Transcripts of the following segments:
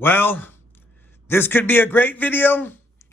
Well, this could be a great video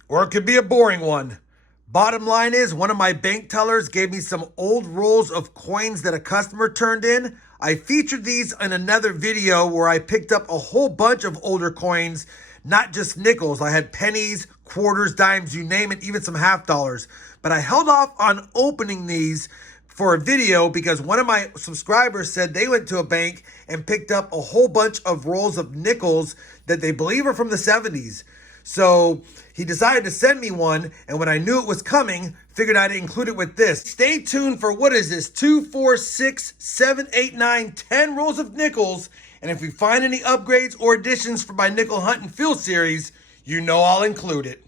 or it could be a boring one. Bottom line is, one of my bank tellers gave me some old rolls of coins that a customer turned in. I featured these in another video where I picked up a whole bunch of older coins, not just nickels. I had pennies, quarters, dimes, you name it, even some half dollars. But I held off on opening these for a video because one of my subscribers said they went to a bank and picked up a whole bunch of rolls of nickels that they believe are from the 70s. So he decided to send me one, and when I knew it was coming, figured I'd include it with this. Stay tuned for, what is this, 2, 4, 6, 7, 8, 9, 10 rolls of nickels, and if we find any upgrades or additions for my nickel hunt and fill series, you know I'll include it.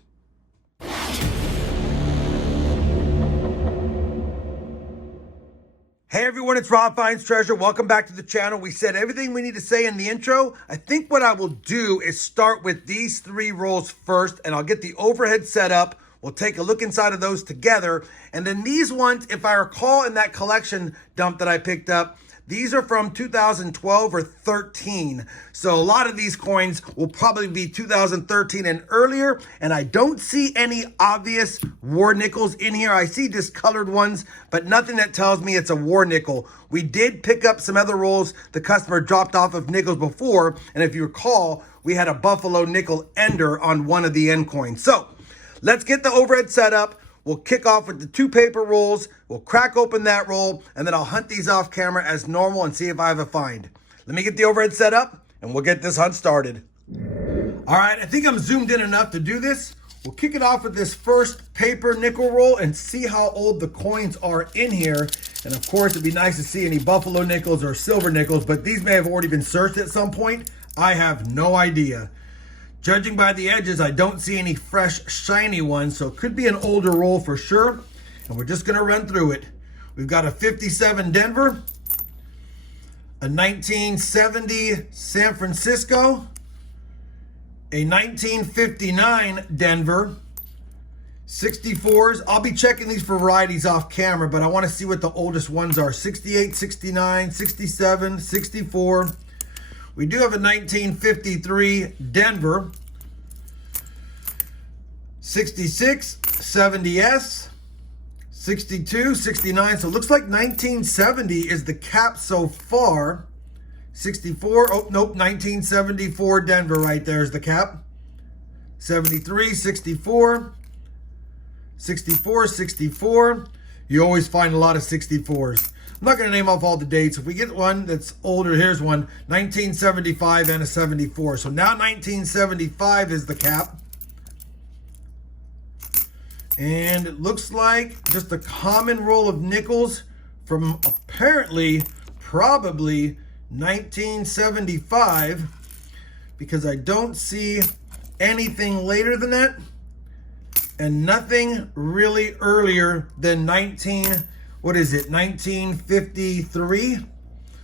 Hey everyone, it's RobFindsTreasure. Welcome back to the channel. We said everything we need to say in the intro. I think what I will do is start with these 3 rolls first, and I'll get the overhead set up. We'll take a look inside of those together. And then these ones, if I recall in that collection dump that I picked up, these are from 2012 or 13. So a lot of these coins will probably be 2013 and earlier. And I don't see any obvious war nickels in here. I see discolored ones, but nothing that tells me it's a war nickel. We did pick up some other rolls the customer dropped off of nickels before. And if you recall, we had a Buffalo nickel ender on one of the end coins. So let's get the overhead set up. We'll kick off with the 2 paper rolls. We'll crack open that roll, and then I'll hunt these off camera as normal and see if I have a find. Let me get the overhead set up, and we'll get this hunt started. All right, I think I'm zoomed in enough to do this. We'll kick it off with this first paper nickel roll and see how old the coins are in here. And of course, it'd be nice to see any Buffalo nickels or silver nickels, but these may have already been searched at some point. I have no idea. Judging by the edges, I don't see any fresh, shiny ones, so it could be an older roll for sure. And we're just going to run through it. We've got a 57 Denver, a 1970 San Francisco, a 1959 Denver, 64s. I'll be checking these for varieties off camera, but I want to see what the oldest ones are. 68, 69, 67, 64. We do have a 1953 Denver, 66, 70S, 62, 69. So it looks like 1970 is the cap so far. 64, oh, nope, 1974 Denver right there is the cap. 73, 64, 64, 64. You always find a lot of 64s. I'm not going to name off all the dates. If we get one that's older, here's one, 1975 and a 74. So now 1975 is the cap. And it looks like just a common roll of nickels from apparently, probably 1975, because I don't see anything later than that and nothing really earlier than 1953.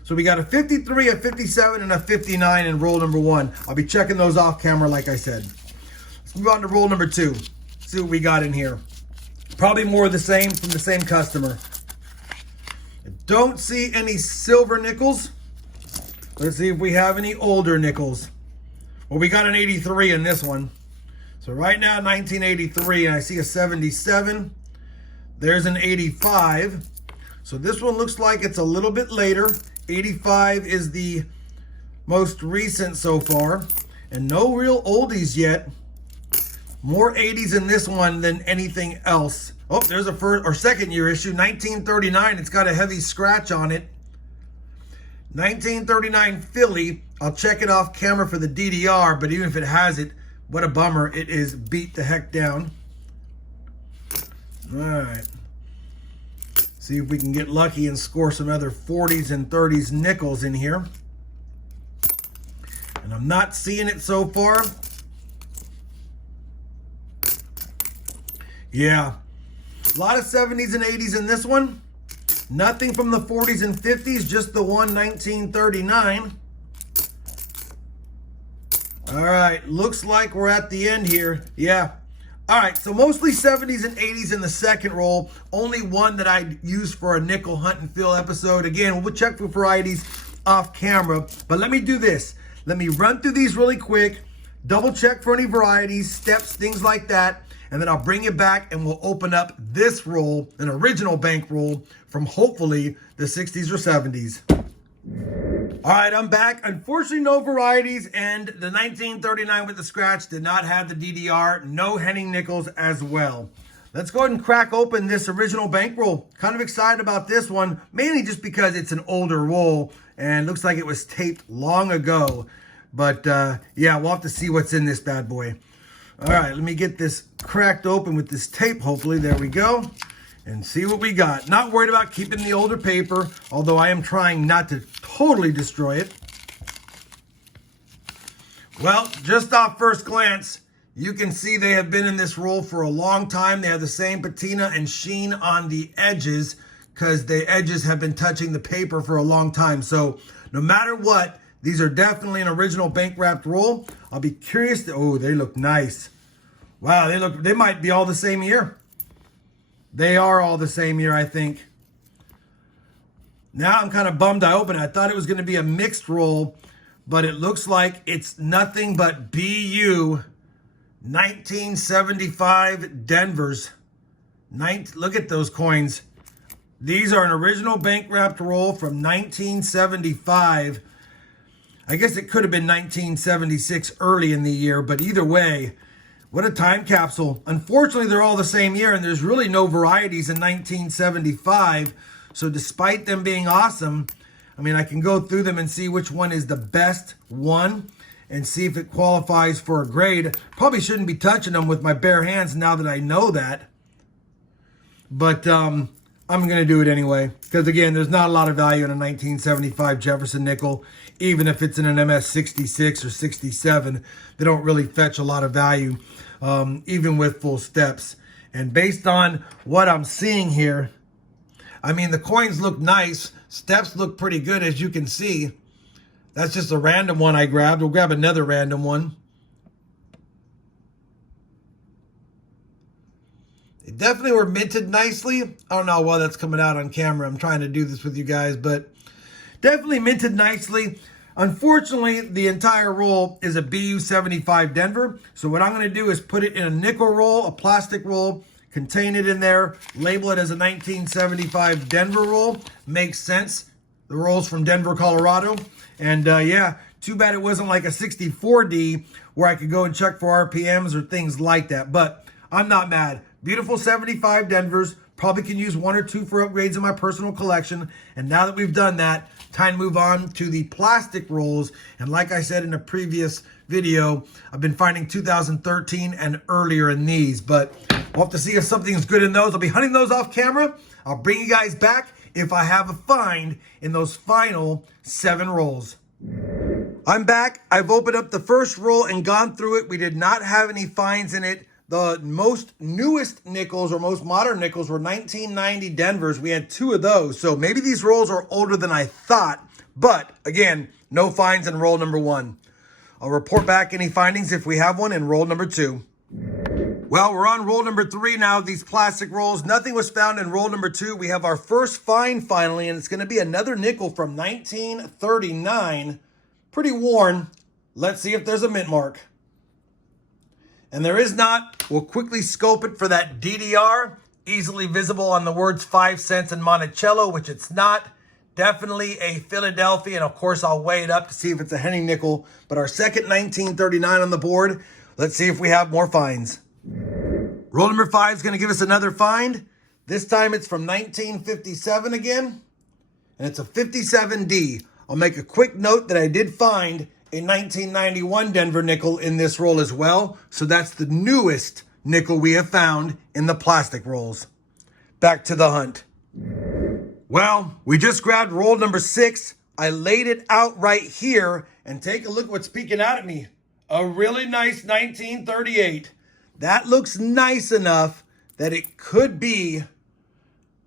So we got a 53, a 57, and a 59 in roll number 1. I'll be checking those off camera like I said. Let's move on to roll number 2. See what we got in here. Probably more of the same from the same customer. I don't see any silver nickels. Let's see if we have any older nickels. Well, we got an 83 in this one. So right now, 1983, and I see a 77. There's an 85. So this one looks like it's a little bit later. 85 is the most recent so far. And no real oldies yet. More 80s in this one than anything else. Oh, there's a first or second year issue, 1939. It's got a heavy scratch on it. 1939 Philly. I'll check it off camera for the DDR, but even if it has it, what a bummer. It is beat the heck down. All right. See if we can get lucky and score some other 40s and 30s nickels in here. And I'm not seeing it so far. Yeah. A lot of 70s and 80s in this one. Nothing from the 40s and 50s, just the one 1939. All right, looks like we're at the end here. Yeah. All right, so mostly 70s and 80s in the second roll. Only one that I used for a nickel hunt and fill episode. Again, we'll check for varieties off camera. But let me do this. Let me run through these really quick. double check for any varieties, steps, things like that. And then I'll bring it back and we'll open up this roll, an original bank roll from hopefully the 60s or 70s. All right, I'm back. Unfortunately, no varieties, and the 1939 with the scratch did not have the DDR. No Henning nickels as well. Let's go ahead and crack open this original bankroll. Kind of excited about this one, mainly just because it's an older roll and looks like it was taped long ago. But yeah, we'll have to see what's in this bad boy. All right, let me get this cracked open with this tape, hopefully. There we go. And see what we got. Not worried about keeping the older paper, although I am trying not to totally destroy it. Well, just off first glance, you can see they have been in this roll for a long time. They have the same patina and sheen on the edges because the edges have been touching the paper for a long time. So no matter what, these are definitely an original bank wrapped roll. I'll be curious to, oh, they look nice. Wow, they might be all the same year. They are all the same year, I think. Now I'm kind of bummed I opened it. I thought it was going to be a mixed roll, but it looks like it's nothing but BU 1975 Denvers. Look at those coins. These are an original bank wrapped roll from 1975. I guess it could have been 1976 early in the year, but either way, what a time capsule. Unfortunately, they're all the same year, and there's really no varieties in 1975. So despite them being awesome, I mean, I can go through them and see which one is the best one and see if it qualifies for a grade. Probably shouldn't be touching them with my bare hands now that I know that. But I'm going to do it anyway. Because, again, there's not a lot of value in a 1975 Jefferson nickel. Even if it's in an MS 66 or 67, they don't really fetch a lot of value. Even with full steps. And based on what I'm seeing here, I mean, the coins look nice. Steps look pretty good, as you can see. That's just a random one I grabbed. We'll grab another random one. They definitely were minted nicely. I don't know why that's coming out on camera. I'm trying to do this with you guys, but definitely minted nicely. Unfortunately, the entire roll is a BU 75 Denver. So what I'm going to do is put it in a nickel roll, a plastic roll, contain it in there, label it as a 1975 Denver roll. Makes sense. The roll's from Denver, Colorado. And yeah, too bad it wasn't like a 64D where I could go and check for RPMs or things like that. But I'm not mad. Beautiful 75 Denvers. Probably can use one or two for upgrades in my personal collection. And now that we've done that, time to move on to the plastic rolls. And like I said in a previous video, I've been finding 2013 and earlier in these. But we'll have to see if something's good in those. I'll be hunting those off camera. I'll bring you guys back if I have a find in those final 7 rolls. I'm back. I've opened up the first roll and gone through it. We did not have any finds in it. The most newest nickels or most modern nickels were 1990 Denvers. We had 2 of those. So maybe these rolls are older than I thought. But again, no finds in roll number 1. I'll report back any findings if we have one in roll number 2. Well, we're on roll number 3 now, these plastic rolls. Nothing was found in roll number 2. We have our first find finally, and it's going to be another nickel from 1939. Pretty worn. Let's see if there's a mint mark. And there is not. We'll quickly scope it for that DDR. Easily visible on the words 5 cents and Monticello, which it's not. Definitely a Philadelphia, and of course I'll weigh it up to see if it's a Henning nickel. But our second 1939 on the board. Let's see if we have more finds. Roll number 5 is going to give us another find. This time it's from 1957 again. And it's a 57D. I'll make a quick note that I did find a 1991 Denver nickel in this roll as well. So that's the newest nickel we have found in the plastic rolls. Back to the hunt. Well, we just grabbed roll number 6. I laid it out right here and take a look at what's peeking out at me. A really nice 1938. That looks nice enough that it could be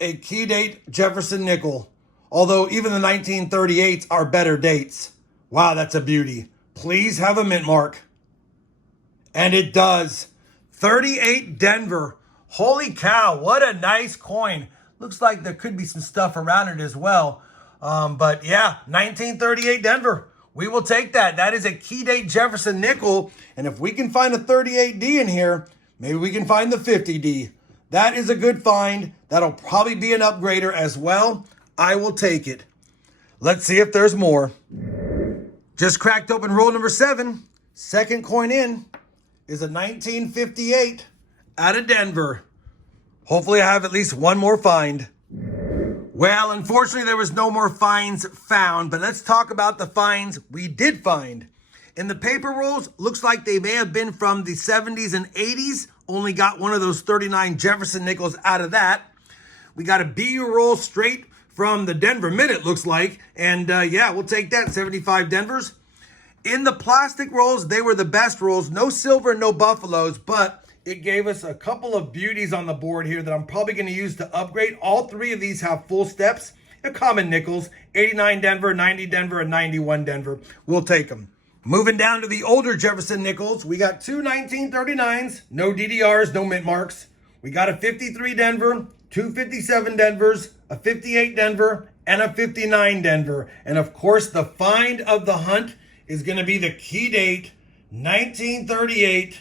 a key date Jefferson nickel. Although even the 1938s are better dates. Wow, that's a beauty. Please have a mint mark. And it does. 38 Denver. Holy cow, what a nice coin. Looks like there could be some stuff around it as well. But yeah, 1938 Denver. We will take that. That is a Nic-A-Date Jefferson nickel. And if we can find a 38D in here, maybe we can find the 50D. That is a good find. That'll probably be an upgrader as well. I will take it. Let's see if there's more. Just cracked open roll number 7. Second coin in is a 1958 out of Denver. Hopefully I have at least one more find. Well, unfortunately, there was no more finds found, but let's talk about the finds we did find. In the paper rolls, looks like they may have been from the 70s and 80s. Only got one of those 39 Jefferson nickels out of that. We got a BU roll straight from the Denver Mint, it looks like. And yeah, we'll take that, 75 Denvers. In the plastic rolls, they were the best rolls. No silver, no buffaloes, but it gave us a couple of beauties on the board here that I'm probably going to use to upgrade. All three of these have full steps. They're common nickels, 89 Denver, 90 Denver, and 91 Denver. We'll take them. Moving down to the older Jefferson nickels, we got two 1939s, no DDRs, no mint marks. We got a 53 Denver, two 57 Denvers, a 58 Denver, and a 59 Denver. And of course, the find of the hunt is going to be the Nic-A-Date 1938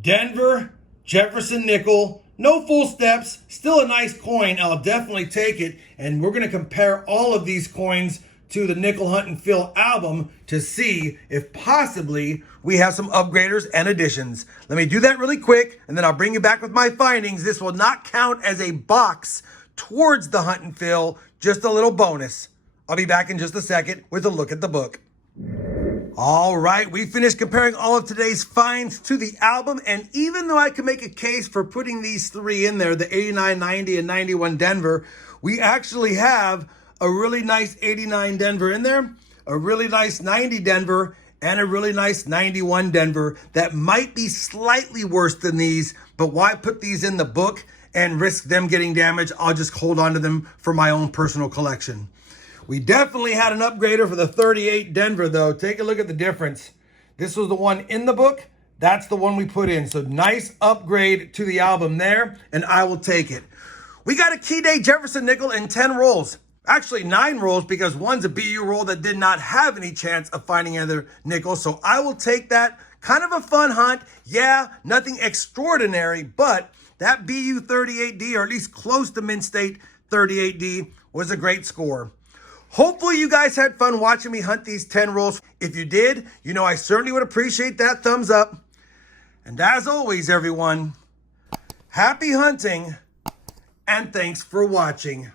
Denver Jefferson nickel. No full steps, still a nice coin. I'll definitely take it. And we're going to compare all of these coins to the Nickel Hunt and Fill album to see if possibly we have some upgraders and additions. Let me do that really quick, and then I'll bring you back with my findings. This will not count as a box towards the Hunt and Fill, just a little bonus. I'll be back in just a second with a look at the book. All right, we finished comparing all of today's finds to the album, and even though I can make a case for putting these three in there, the 89, 90, and 91 Denver, we actually have a really nice 89 Denver in there, a really nice 90 Denver, and a really nice 91 Denver that might be slightly worse than these, but why put these in the book and risk them getting damaged? I'll just hold on to them for my own personal collection. We definitely had an upgrader for the 38 Denver, though. Take a look at the difference. This was the one in the book. That's the one we put in. So nice upgrade to the album there, and I will take it. We got a Nic-A-Date Jefferson nickel in 10 rolls. Actually, 9 rolls, because one's a BU roll that did not have any chance of finding other nickels. So I will take that. Kind of a fun hunt. Yeah, nothing extraordinary, but that BU 38D, or at least close to Mint State 38D, was a great score. Hopefully you guys had fun watching me hunt these 10 rolls. If you did, you know I certainly would appreciate that thumbs up. And as always, everyone, happy hunting, and thanks for watching.